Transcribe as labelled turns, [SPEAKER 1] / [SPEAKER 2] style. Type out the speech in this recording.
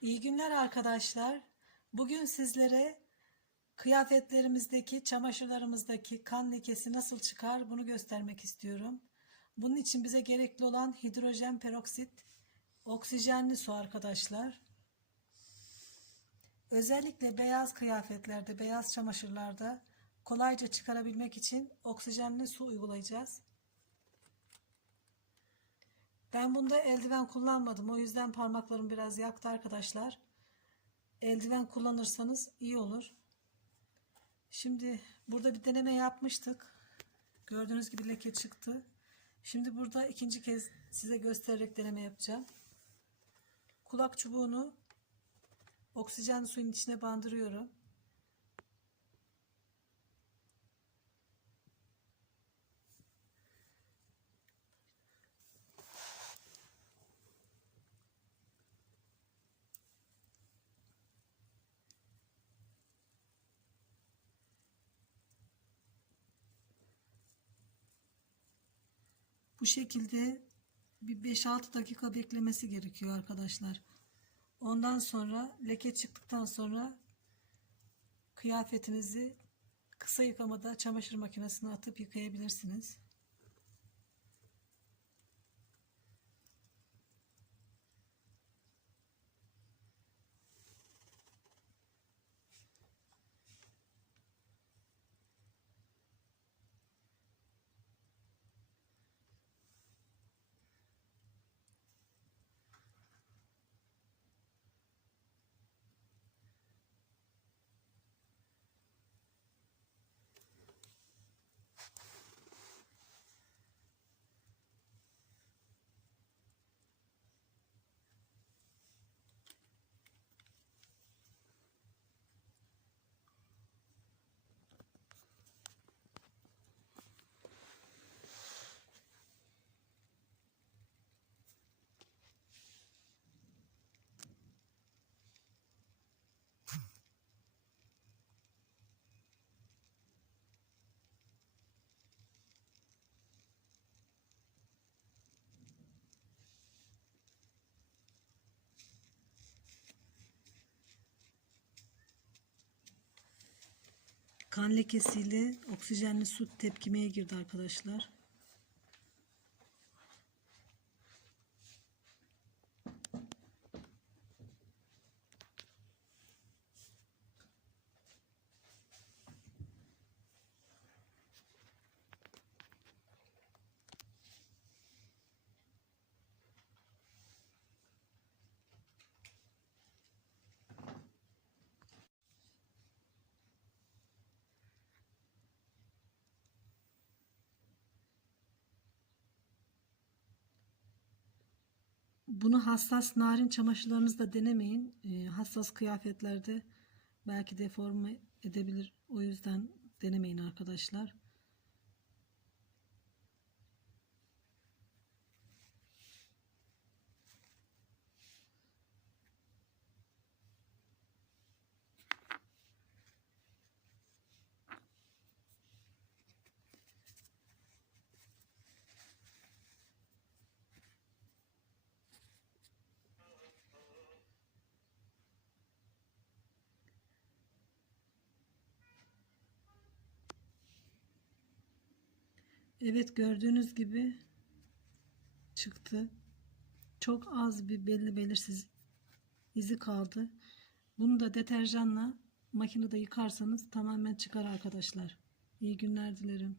[SPEAKER 1] İyi günler arkadaşlar. Bugün sizlere kıyafetlerimizdeki, çamaşırlarımızdaki kan lekesi nasıl çıkar bunu göstermek istiyorum. Bunun için bize gerekli olan hidrojen peroksit, oksijenli su arkadaşlar. Özellikle beyaz kıyafetlerde, beyaz çamaşırlarda kolayca çıkarabilmek için oksijenli su uygulayacağız. Ben bunda eldiven kullanmadım. O yüzden parmaklarım biraz yaktı arkadaşlar. Eldiven kullanırsanız iyi olur. Şimdi burada bir deneme yapmıştık. Gördüğünüz gibi leke çıktı. Şimdi burada ikinci kez size göstererek deneme yapacağım. Kulak çubuğunu oksijen suyun içine bandırıyorum. Bu şekilde bir 5-6 dakika beklemesi gerekiyor arkadaşlar. Ondan sonra leke çıktıktan sonra kıyafetinizi kısa yıkamada çamaşır makinesine atıp yıkayabilirsiniz. Kan lekesiyle oksijenli su tepkimeye girdi arkadaşlar. Bunu hassas narin çamaşırlarınızda denemeyin. Ee, hassas kıyafetlerde belki deforme edebilir. O yüzden denemeyin arkadaşlar. Evet gördüğünüz gibi çıktı. Çok az bir belli belirsiz izi kaldı. Bunu da deterjanla makinede yıkarsanız tamamen çıkar arkadaşlar. İyi günler dilerim.